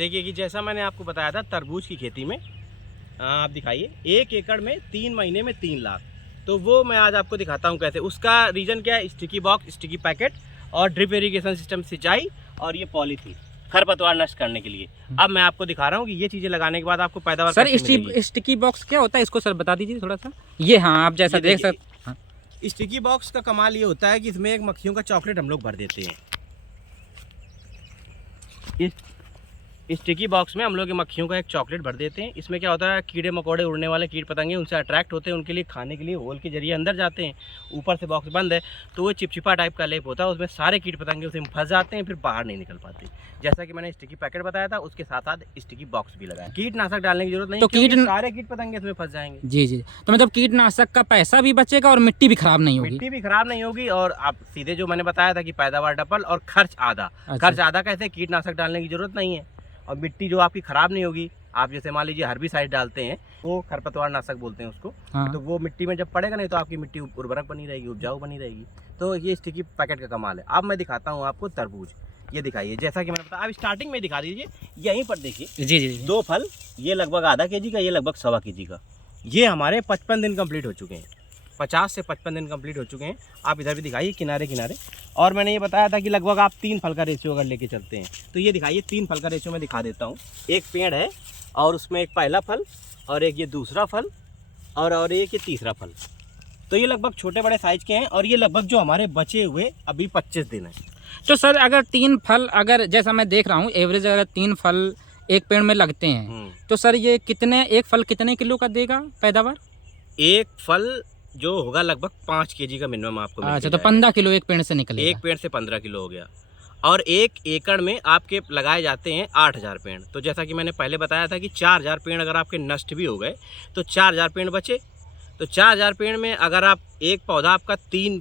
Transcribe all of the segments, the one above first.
देखिए कि जैसा मैंने आपको बताया था तरबूज की खेती में आप दिखाइए 1 एकड़ में 3 महीने में 3 लाख। तो वो मैं आज आपको दिखाता हूँ कैसे। उसका रीज़न क्या है? स्टिकी बॉक्स, स्टिकी पैकेट और ड्रिप इरिगेशन सिस्टम सिंचाई और ये पॉलीथीन खरपतवार नष्ट करने के लिए। अब मैं आपको दिखा रहा हूँ कि ये चीज़ें लगाने के बाद आपको पैदावार सर कैसे मिलेगी। स्टिकी बॉक्स क्या होता है, इसको सर बता दीजिए थोड़ा सा। ये हाँ, आप जैसा देख सकते हैं। स्टिकी बॉक्स का कमाल ये होता है कि इसमें एक मक्खियों का चॉकलेट हम लोग भर देते हैं। इस स्टिकी बॉक्स में हम लोग मक्खियों का एक चॉकलेट भर देते हैं। इसमें क्या होता है, कीड़े मकोड़े, उड़ने वाले कीट पतंगे उनसे अट्रैक्ट होते हैं, उनके लिए खाने के लिए होल के जरिए अंदर जाते हैं। ऊपर से बॉक्स बंद है तो वो चिपचिपा टाइप का लेप होता है, उसमें सारे कीट पतंगे उसे फंस जाते हैं, फिर बाहर नहीं निकल पाते। जैसा कि मैंने स्टिकी पैकेट बताया था, उसके साथ साथ स्टिकी बॉक्स भी लगाया। कीटनाशक डालने की जरूरत नहीं, तो सारे कीट पतंगे इसमें फंस जाएंगे। जी जी, तो मतलब कीटनाशक का पैसा भी बचेगा और मिट्टी भी खराब नहीं होगी। मिट्टी भी खराब नहीं होगी और आप सीधे जो मैंने बताया था कि पैदावार डबल और खर्च आधा। खर्च आधा कैसे? कीटनाशक डालने की जरूरत नहीं है और मिट्टी जो आपकी खराब नहीं होगी। आप जैसे मान लीजिए हर्बिसाइड डालते हैं, वो खरपतवार नाशक बोलते हैं उसको। हाँ। तो वो मिट्टी में जब पड़ेगा नहीं तो आपकी मिट्टी उर्वरक बनी रहेगी, उपजाऊ बनी रहेगी। तो ये स्टिकी पैकेट का कमाल है। अब मैं दिखाता हूँ आपको तरबूज। ये दिखाइए, जैसा कि मैंने बताया, आप स्टार्टिंग में दिखा दीजिए। यहीं पर देखिए जी जी, 2 फल, ये लगभग आधा केजी का, ये लगभग 1.25 केजी का। ये हमारे 55 दिन कंप्लीट हो चुके हैं। 50 से 55 दिन कंप्लीट हो चुके हैं। आप इधर भी दिखाइए किनारे किनारे। और मैंने ये बताया था कि लगभग आप 3 फल का रेशियो अगर लेके चलते हैं तो ये दिखाइए 3 फल का रेशियो मैं दिखा देता हूँ। एक पेड़ है और उसमें एक पहला फल और एक ये दूसरा फल और एक ये तीसरा फल। तो ये लगभग छोटे बड़े साइज के हैं और ये लगभग जो हमारे बचे हुए अभी 25 दिन है। तो सर अगर 3 फल, अगर जैसा मैं देख रहा हूँ एवरेज अगर 3 फल एक पेड़ में लगते हैं तो सर ये एक फल कितने किलो का देगा पैदावार? एक फल जो होगा लगभग 5 केजी का मिनिमम आपको। अच्छा, तो 15 किलो एक पेड़ से निकलेगा। एक पेड़ से 15 किलो हो गया। और 1 एकड़ में आपके लगाए जाते हैं 8000 पेड़। तो जैसा कि मैंने पहले बताया था कि 4000 पेड़ अगर आपके नष्ट भी हो गए तो 4000 पेड़ बचे। तो 4000 पेड़ में अगर आप एक पौधा आपका 3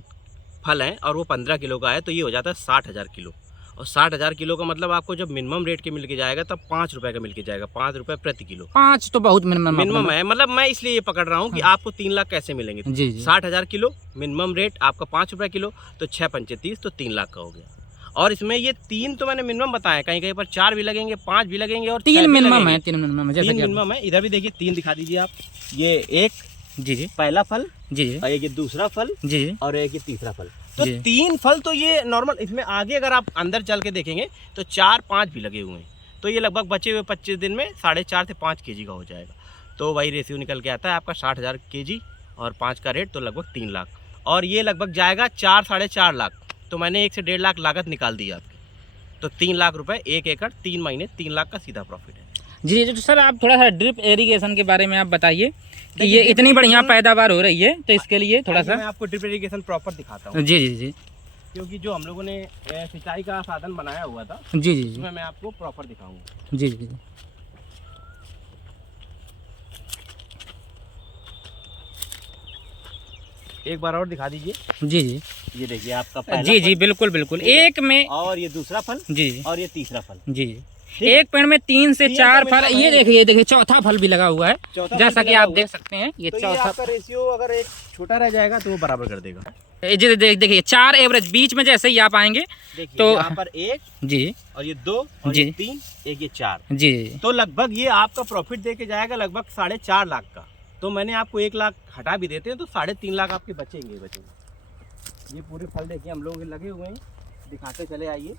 फल हैं और वो 15 किलो का है तो ये हो जाता है 60,000 किलो। और 60,000 किलो का मतलब आपको जब मिनिमम रेट के मिल के जाएगा तब 5 रुपये का मिल के जाएगा, 5 रुपये प्रति किलो। 5 तो बहुत मिनिमम है। मतलब मैं इसलिए ये पकड़ रहा हूँ कि आपको 3 लाख कैसे मिलेंगे। 60,000 किलो मिनिमम रेट, आपका 5 रुपये किलो, तो 6 पंचे 30, तो 3 लाख का हो गया। और इसमें ये 3 तो मैंने मिनिमम बताया, कहीं कहीं पर 4 भी लगेंगे, 5 भी लगेंगे और 3 मिनिमम है। 3 मिनिमम है। इधर भी देखिए 3 दिखा दीजिए आप। ये एक जी पहला फल जी, और एक ये दूसरा फल जी, और एक ये तीसरा फल। तो 3 फल तो ये नॉर्मल। इसमें आगे अगर आप अंदर चल के देखेंगे तो 4-5 भी लगे हुए हैं। तो ये लगभग बचे हुए 25 दिन में 4.5 से 5 केजी का हो जाएगा। तो वही रेशियो निकल के आता है आपका 60,000 केजी और 5 का रेट, तो लगभग 3 लाख। और ये लगभग जाएगा 4-4.5 लाख। तो मैंने 1 से 1.5 लाख लागत निकाल दी आपकी। तो 3 लाख रुपए 1 एकड़ 3 महीने 3 लाख का सीधा प्रॉफिट है। जी जी। तो सर आप थोड़ा सा ड्रिप इरिगेशन के बारे में आप बताइए कि ये इतनी बढ़िया पैदावार हो रही है तो इसके लिए थोड़ा सा मैं आपको ड्रिप इरिगेशन प्रॉपर दिखाता हूँ। जी जी जी, क्योंकि जो हम लोगों ने सिंचाई का साधन बनाया हुआ था जी जी, उसमें मैं आपको प्रॉपर दिखाऊंगा। जी जी। एक बार और दिखा दीजिए। जी जी, ये देखिए आपका पहला जी जी, बिल्कुल बिल्कुल एक में, और ये दूसरा फल जी, और ये तीसरा फल जी। एक पेड़ में 3 से 4 फल। ये देखिए चौथा फल भी लगा हुआ है, जैसा कि आप देख सकते हैं। ये तो चौथा आपका रेशियो अगर एक छोटा रह जाएगा तो वो बराबर कर देगा। जी देखिए 4 एवरेज बीच में जैसे ही आप आएंगे तो यहाँ पर 1 जी, और ये 2 और ये 3, एक ये 4 जी। तो लगभग ये आपका प्रॉफिट दे के जाएगा लगभग 4.5 लाख का। तो मैंने आपको 1 लाख हटा भी देते हैं तो 3.5 लाख आपके बचेंगे। ये पूरे फल देखिए हम लोग लगे हुए हैं, दिखाते चले आइए।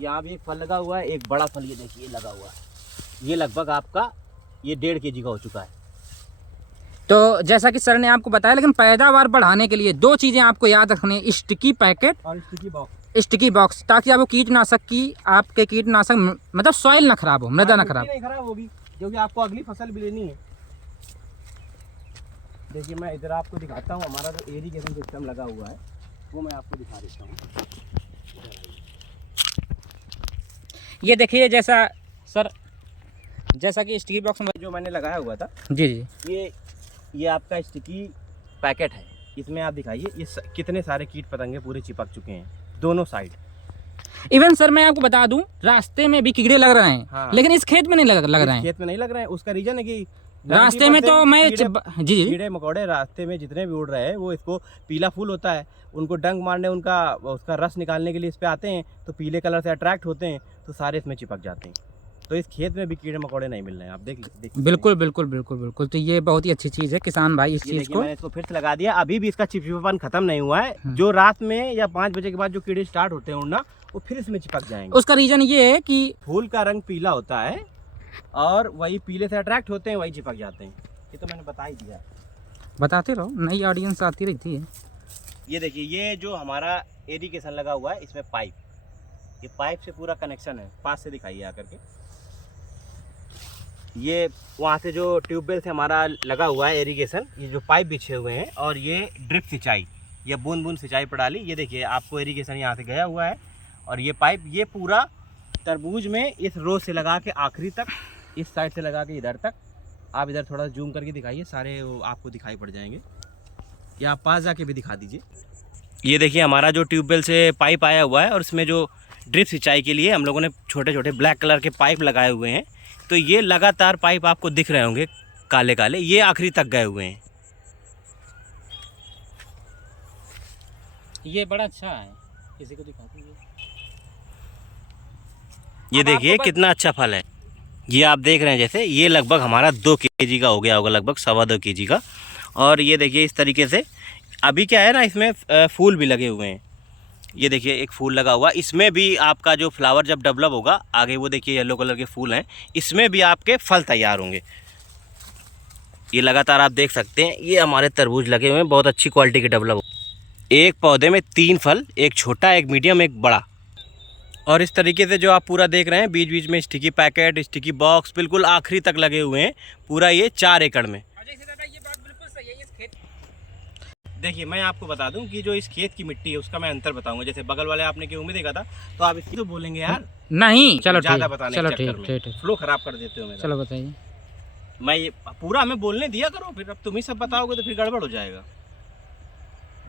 यहाँ भी एक फल लगा हुआ है, एक बड़ा फल ये देखिए लगा हुआ है। ये लगभग आपका ये 1.5 केजी का हो चुका है। तो जैसा कि सर ने आपको बताया, लेकिन पैदावार बढ़ाने के लिए 2 चीज़ें आपको याद रखनी है, स्टिकी पैकेट और स्टिकी बॉक्स, ताकि आपको कीटनाशक की आपके कीटनाशक मतलब सॉइल ना खराब हो, मृदा ना खराब होगी, क्योंकि आपको अगली फसल भी लेनी है। देखिए मैं इधर आपको दिखाता हूँ, हमारा जो इरिगेशन सिस्टम लगा हुआ है वो मैं आपको दिखा देता हूँ। ये देखिए जैसा कि स्टिकी बॉक्स में जो मैंने लगाया हुआ था जी जी, ये आपका स्टिकी पैकेट है। इसमें आप दिखाइए ये कितने सारे कीट पतंगे पूरे चिपक चुके हैं दोनों साइड। इवन सर मैं आपको बता दूं, रास्ते में भी कीड़े लग रहे हैं। हाँ। लेकिन इस खेत में नहीं लग रहे हैं। खेत में नहीं लग रहे हैं। उसका रीजन है कि रास्ते में तो मैं जी कीड़े मकोड़े रास्ते में जितने भी उड़ रहे हैं वो इसको पीला फूल होता है, उनको डंक मारने, उसका रस निकालने के लिए इस पे आते हैं, तो पीले कलर से अट्रैक्ट होते हैं तो सारे इसमें चिपक जाते हैं। तो इस खेत में भी कीड़े मकोड़े नहीं मिल रहे हैं। आप देख बिल्कुल बिल्कुल बिल्कुल बिल्कुल। तो ये बहुत ही अच्छी चीज़ है, किसान भाई इस चीज़ को। मैंने इसको फिर से लगा दिया, अभी भी इसका चिपचिपापन खत्म नहीं हुआ है। जो रात में या 5 बजे के बाद जो कीड़े स्टार्ट होते हैं उड़ना, वो फिर इसमें चिपक जाएंगे। उसका रीजन ये है कि फूल का रंग पीला होता है और वही पीले से अट्रैक्ट होते हैं, वही चिपक जाते हैं। ये तो मैंने बता ही दिया। बताते रहो, नई ऑडियंस आती रहती है। ये देखिए, ये जो हमारा इरिगेशन लगा हुआ है, इसमें पाइप, ये पाइप से पूरा कनेक्शन है। पास से दिखाइए आकर के। ये वहाँ से जो ट्यूबवेल से हमारा लगा हुआ है इरिगेशन, ये जो पाइप बिछे हुए हैं, और ये ड्रिप सिंचाई या बूंद बूंद सिंचाई प्रणाली। ये देखिए, आपको इरिगेशन यहाँ से गया हुआ है और ये पाइप ये पूरा तरबूज में इस रो से लगा के आखिरी तक, इस साइड से लगा के इधर तक। आप इधर थोड़ा जूम करके दिखाइए, सारे आपको दिखाई पड़ जाएंगे, या आप पास जाके भी दिखा दीजिए। ये देखिए, हमारा जो ट्यूबवेल से पाइप आया हुआ है और इसमें जो ड्रिप सिंचाई के लिए हम लोगों ने छोटे छोटे ब्लैक कलर के पाइप लगाए हुए हैं। तो ये लगातार पाइप आपको दिख रहे होंगे काले काले, ये आखिरी तक गए हुए हैं। ये बड़ा अच्छा है, किसी को दिखाते हैं। ये देखिए कितना अच्छा फल है। ये आप देख रहे हैं, जैसे ये लगभग हमारा 2 kg का हो गया होगा, लगभग 2.25 kg का। और ये देखिए इस तरीके से अभी क्या है ना, इसमें फूल भी लगे हुए हैं। ये देखिए एक फूल लगा हुआ, इसमें भी आपका जो फ्लावर जब डेवलप होगा आगे, वो देखिए येलो कलर के फूल हैं, इसमें भी आपके फल तैयार होंगे। ये लगातार आप देख सकते हैं, ये हमारे तरबूज लगे हुए हैं, बहुत अच्छी क्वालिटी के डेवलप। एक पौधे में 3 फल, एक छोटा, एक मीडियम, एक बड़ा। और इस तरीके से जो आप पूरा देख रहे हैं, बीच बीच में स्टिकी पैकेट, स्टिकी बॉक्स बिल्कुल आखिरी तक लगे हुए हैं, पूरा ये 4 एकड़ में। देखिए, मैं आपको बता दूं कि जो इस खेत की मिट्टी है उसका मैं अंतर बताऊंगा। जैसे बगल वाले आपने गेहूं में देखा था, तो आप इसकी तो बोलेंगे यार नहीं, चलो ज्यादा बताने चलो के चक्कर में ठीक, फ्लो खराब कर देते हो मेरा। चलो बताइए। मैं ये पूरा हमें बोलने दिया करो, फिर अब तुम ही सब बताओगे तो फिर गड़बड़ हो जाएगा।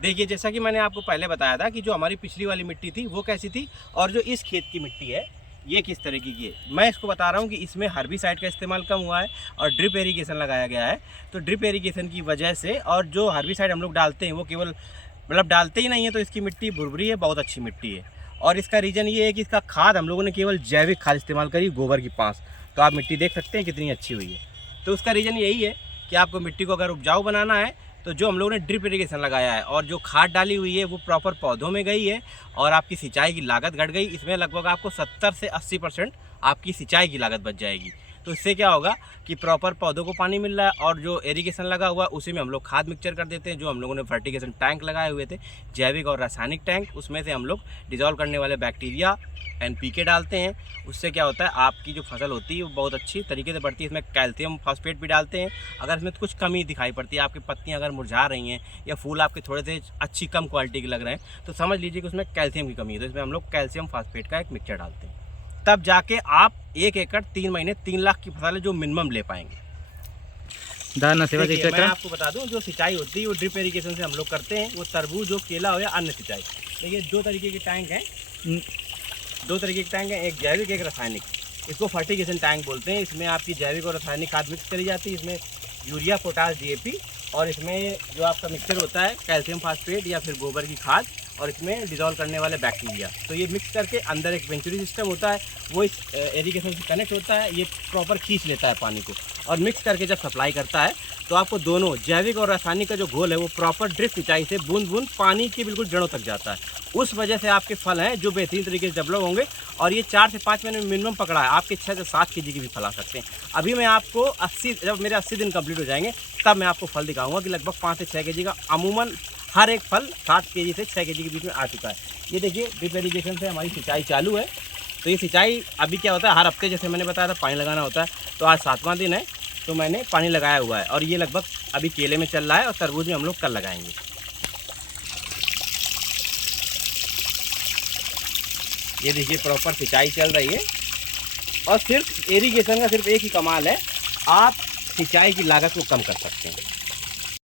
देखिए, जैसा कि मैंने आपको पहले बताया था कि जो हमारी पिछली वाली मिट्टी थी वो कैसी थी, और जो इस खेत की मिट्टी है ये किस तरीके की है। मैं इसको बता रहा हूँ कि इसमें हर्बिसाइड का इस्तेमाल कम हुआ है और ड्रिप इरिगेशन लगाया गया है। तो ड्रिप इरिगेशन की वजह से, और जो हर्बिसाइड हम लोग डालते हैं वो केवल मतलब डालते ही नहीं है, तो इसकी मिट्टी भुरभुरी है, बहुत अच्छी मिट्टी है। और इसका रीज़न ये है कि इसका खाद हम लोगों ने केवल जैविक खाद इस्तेमाल करी, गोबर की 5। तो आप मिट्टी देख सकते हैं कितनी अच्छी हुई है। तो उसका रीज़न यही है कि आपको मिट्टी को अगर उपजाऊ बनाना है, तो जो हम लोगों ने ड्रिप इरिगेशन लगाया है और जो खाद डाली हुई है वो प्रॉपर पौधों में गई है, और आपकी सिंचाई की लागत घट गई। इसमें लगभग आपको 70 से 80% आपकी सिंचाई की लागत बच जाएगी। तो इससे क्या होगा कि प्रॉपर पौधों को पानी मिल रहा है, और जो इरिगेशन लगा हुआ है उसी में हम लोग खाद मिक्सचर कर देते हैं। जो हम लोगों ने फर्टिगेशन टैंक लगाए हुए थे, जैविक और रासायनिक टैंक, उसमें से हम लोग डिजॉल्व करने वाले बैक्टीरिया NPK डालते हैं। उससे क्या होता है, आपकी जो फसल होती है वो बहुत अच्छी तरीके से बढ़ती है। इसमें कैल्शियम फॉस्फेट भी डालते हैं। अगर इसमें कुछ कमी दिखाई पड़ती है, आपकी पत्तियां अगर मुरझा रही हैं या फूल आपके थोड़े से अच्छी कम क्वालिटी के लग रहे हैं, तो समझ लीजिए कि उसमें कैल्शियम की कमी है। तो इसमें हम लोग कैल्शियम फॉस्फेट का एक मिक्सचर डालते हैं। तब जाके आप 1 एकड़ 3 महीने 3 लाख की फसल है जो मिनिमम ले पाएंगे। मैं आपको बता दूं, जो सिंचाई होती है वो ड्रिप इरिगेशन से हम लोग करते हैं। वो तरबूज हो, केला हो या अन्य सिंचाई। देखिए 2 तरीके के टैंक हैं, 2 तरीके के टैंक हैं, एक जैविक एक रासायनिक। इसको फर्टिगेशन टैंक बोलते हैं। इसमें आपकी जैविक और रासायनिक खाद मिक्स करी जाती है। इसमें यूरिया, पोटास, DAP, और इसमें जो आपका मिक्सचर होता है कैल्शियम फॉस्फेट या फिर गोबर की खाद, और इसमें डिजॉल्व करने वाले बैक्टीरिया। तो ये मिक्स करके अंदर एक वेंचुरी सिस्टम होता है, वो इस इरिगेशन से कनेक्ट होता है। ये प्रॉपर खींच लेता है पानी को, और मिक्स करके जब सप्लाई करता है तो आपको दोनों जैविक और रासायनिक का जो घोल है वो प्रॉपर ड्रिप सिंचाई से बूंद बूंद पानी के बिल्कुल जड़ों तक जाता है। उस वजह से आपके फल हैं जो बेहतरीन तरीके से डेवलप होंगे, और ये 4 से 5 महीने में मिनिमम पकड़ा है, आपके 6 से 7 kg की भी फल आ सकते हैं। अभी मैं आपको 80, जब मेरे 80 दिन कंप्लीट हो जाएंगे तब मैं आपको फल दिखाऊंगा कि लगभग 5 से 6 kg का अमूमन हर एक फल 7 kg से 6 kg के बीच में आ चुका है। ये देखिए ड्रिप इरिगेशन से हमारी सिंचाई चालू है। तो ये सिंचाई अभी क्या होता है, हर हफ्ते जैसे मैंने बताया था पानी लगाना होता है। तो आज 7वां दिन है, तो मैंने पानी लगाया हुआ है, और ये लगभग अभी केले में चल रहा है, और तरबूज में हम लोग कल लगाएंगे। ये देखिए प्रॉपर सिंचाई चल रही है। और सिर्फ इरिगेशन का सिर्फ एक ही कमाल है, आप सिंचाई की लागत को कम कर सकते हैं।